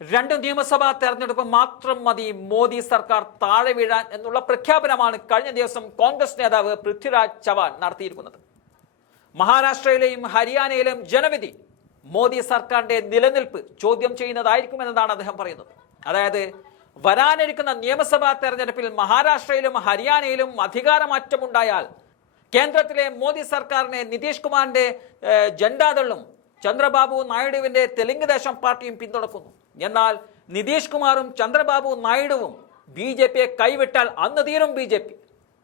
രണ്ട് നിയമസഭാ തെരഞ്ഞെടുപ്പ് മാത്രം മതി മോദി സർക്കാർ താഴെ വീഴാൻ എന്നുള്ള പ്രഖ്യാപനമാണ് കഴിഞ്ഞ ദിവസം കോൺഗ്രസ് നേതാവ് പൃഥ്വിരാജ് ചവാൻ നടത്തിയിരിക്കുന്നത്. മഹാരാഷ്ട്രയിലെയും ഹരിയാനയിലെയും ജനവിധി മോദി സർക്കാരിന്റെ നിലനിൽപ്പ് ചോദ്യം ചെയ്യുന്നതായിരിക്കുമെന്നതാണ് അദ്ദേഹം പറയുന്നത്. അതായത് വരാനിരിക്കുന്ന നിയമസഭാ തെരഞ്ഞെടുപ്പിൽ മഹാരാഷ്ട്രയിലും ഹരിയാനയിലും അധികാരമാറ്റമുണ്ടായാൽ കേന്ദ്രത്തിലെ മോദി സർക്കാരിനെ നിതീഷ് കുമാറിന്റെ ജണ്ടാദളും ചന്ദ്രബാബു നായിഡുവിന്റെ തെലുങ്ക് ദേശം പാർട്ടിയും പിന്തുണക്കുന്നു. എന്നാൽ നിതീഷ് കുമാറും ചന്ദ്രബാബു നായിഡുവും ബി ജെ പിയെ കൈവിട്ടാൽ അന്ന് തീരും B J P.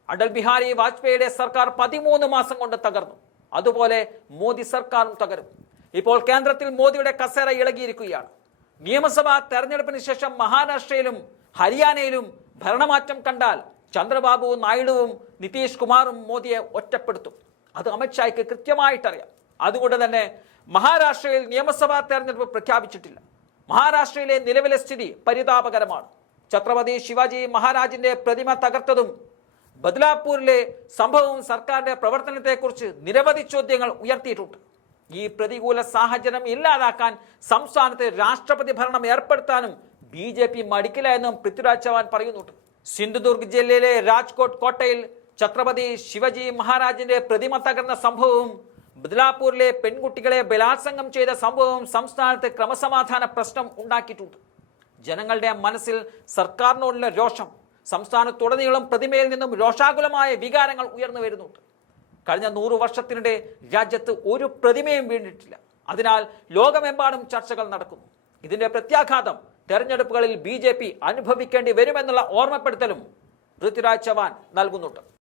Atal Bihari വാജ്പേയിയുടെ സർക്കാർ പതിമൂന്ന് മാസം കൊണ്ട് തകർന്നു. അതുപോലെ മോദി സർക്കാരും തകരും. ഇപ്പോൾ കേന്ദ്രത്തിൽ മോദിയുടെ കസേര ഇളകിയിരിക്കുകയാണ്. നിയമസഭാ തെരഞ്ഞെടുപ്പിന് ശേഷം മഹാരാഷ്ട്രയിലും ഹരിയാനയിലും ഭരണമാറ്റം കണ്ടാൽ ചന്ദ്രബാബു നായിഡുവും നിതീഷ് കുമാറും മോദിയെ ഒറ്റപ്പെടുത്തും. അത് അമിത്ഷായ്ക്ക് കൃത്യമായിട്ടറിയാം. അതുകൊണ്ട് തന്നെ മഹാരാഷ്ട്രയിൽ നിയമസഭാ തെരഞ്ഞെടുപ്പ് പ്രഖ്യാപിച്ചിട്ടില്ല. മഹാരാഷ്ട്രയിലെ നിലവിലെ സ്ഥിതി പരിതാപകരമാണ്. ഛത്രപതി ശിവാജി മഹാരാജിന്റെ പ്രതിമ തകർത്തതും ബദ്ലാപൂരിലെ സംഭവവും സർക്കാരിന്റെ പ്രവർത്തനത്തെക്കുറിച്ച് നിരവധി ചോദ്യങ്ങൾ ഉയർത്തിയിട്ടുണ്ട്. ഈ പ്രതികൂല സാഹചര്യം ഇല്ലാതാക്കാൻ സംസ്ഥാനത്തെ രാഷ്ട്രപതി ഭരണം ഏർപ്പെടുത്താനും ബി ജെ പി മടിക്കില്ല എന്നും പൃഥ്വിരാജ് ചവാൻ പറയുന്നുണ്ട്. സിന്ധുദുർഗ് ജില്ലയിലെ രാജ്കോട്ട് കോട്ടയിൽ ഛത്രപതി ശിവജി മഹാരാജിന്റെ പ്രതിമ തകർന്ന സംഭവവും ബദ്ലാപൂരിലെ പെൺകുട്ടികളെ ബലാത്സംഗം ചെയ്ത സംഭവം സംസ്ഥാനത്ത് ക്രമസമാധാന പ്രശ്നം ഉണ്ടാക്കിയിട്ടുണ്ട്. ജനങ്ങളുടെ മനസ്സിൽ സർക്കാരിനോടുള്ള രോഷം സംസ്ഥാനത്തുടനീളം പ്രതിമയിൽ നിന്നും രോഷാകുലമായ വികാരങ്ങൾ ഉയർന്നു വരുന്നുണ്ട്. കഴിഞ്ഞ നൂറു വർഷത്തിനിടെ രാജ്യത്ത് ഒരു പ്രതിമയും വീണിട്ടില്ല. അതിനാൽ ലോകമെമ്പാടും ചർച്ചകൾ നടക്കുന്നു. ഇതിന്റെ പ്രത്യാഘാതം തെരഞ്ഞെടുപ്പുകളിൽ ബി അനുഭവിക്കേണ്ടി വരുമെന്നുള്ള ഓർമ്മപ്പെടുത്തലും പൃഥ്വിരാജ് ചവാൻ നൽകുന്നുണ്ട്.